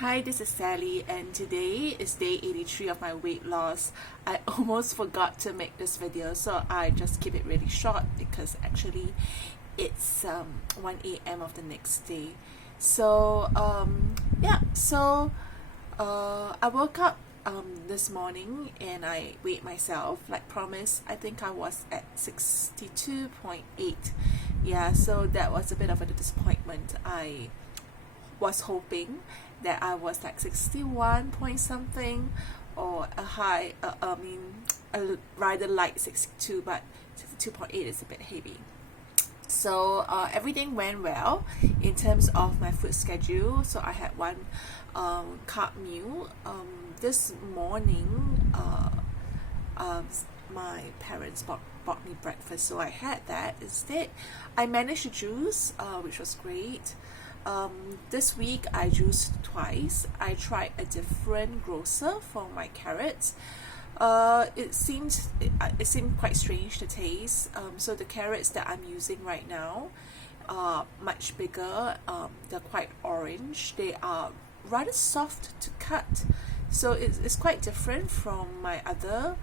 Hi, this is Sally, and today is day 83 of my weight loss. I almost forgot to make this video, so I just keep it really short because actually it's 1 a.m. of the next day. So I woke up this morning and I weighed myself like promised. I think I was at 62.8. Yeah, so that was a bit of a disappointment. I was hoping that I was like 61 point something, or a high a rather light 62, but 62.8 is a bit heavy. So everything went well in terms of my food schedule. So I had one carb meal this morning. My parents bought me breakfast, so I had that instead. I managed to juice, which was great. This week I juiced twice. I tried a different grocer for my carrots. It seemed quite strange to taste. So the carrots that I'm using right now are much bigger. They're quite orange. They are rather soft to cut. So it's quite different from my other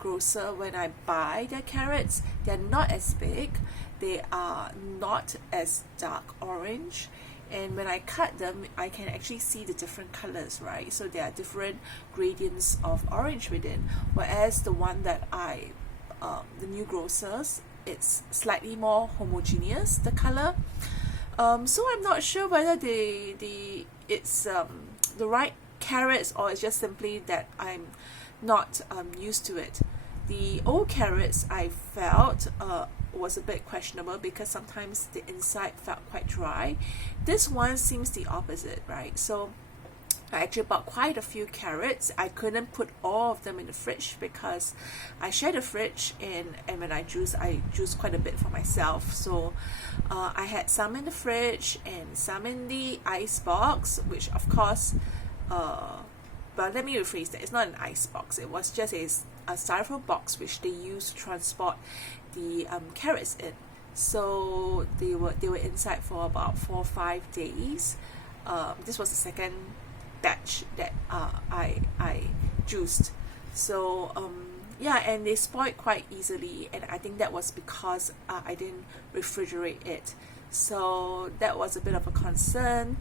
grocer. When I buy their carrots, they're not as big, they are not as dark orange, and when I cut them I can actually see the different colors, right? So there are different gradients of orange within, whereas the one that the new grocers, it's slightly more homogeneous, the color. So I'm not sure whether it's the right carrots, or it's just simply that I'm not used to it. The old carrots I felt was a bit questionable because sometimes the inside felt quite dry. This one seems the opposite, right? So I actually bought quite a few carrots. I couldn't put all of them in the fridge because I share the fridge, and when I juice quite a bit for myself. So I had some in the fridge and some in the ice box, which of course but let me rephrase that. It's not an ice box. It was just a styrofoam box which they used to transport the carrots in. So they were inside for about 4 or 5 days. This was the second batch that I juiced. So and they spoiled quite easily, and I think that was because I didn't refrigerate it. So that was a bit of a concern.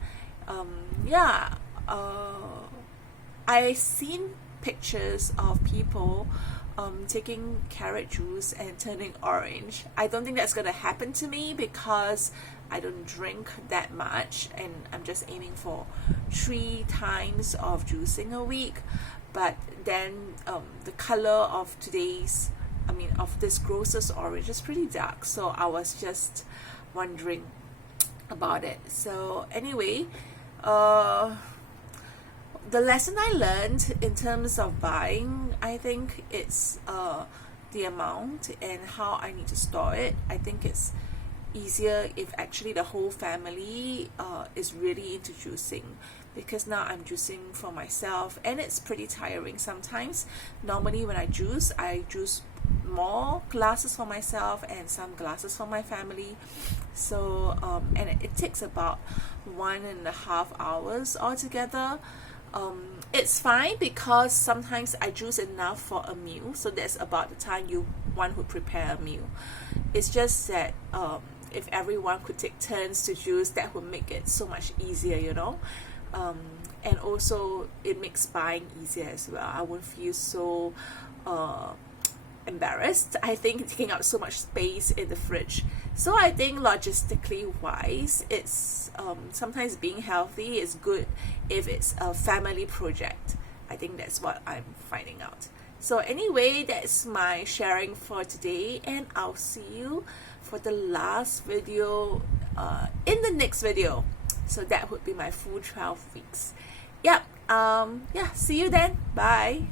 I've seen pictures of people taking carrot juice and turning orange. I don't think that's going to happen to me because I don't drink that much, and I'm just aiming for 3 times of juicing a week. But then the color of of this grocer's orange is pretty dark, so I was just wondering about it. So anyway, the lesson I learned in terms of buying, I think it's the amount and how I need to store it. I think it's easier if actually the whole family is really into juicing, because now I'm juicing for myself and it's pretty tiring sometimes. Normally when I juice more glasses for myself and some glasses for my family. So and it takes about 1.5 hours altogether. It's fine because sometimes I juice enough for a meal, so that's about the time one would prepare a meal. It's just that if everyone could take turns to juice, that would make it so much easier, and also it makes buying easier as well. I won't feel so embarrassed, I think, taking up so much space in the fridge. So I think logistically wise, it's sometimes being healthy is good if it's a family project. I think that's what I'm finding out. So anyway, that's my sharing for today, and I'll see you for the last video in the next video. So that would be my full 12 weeks. See you then. Bye.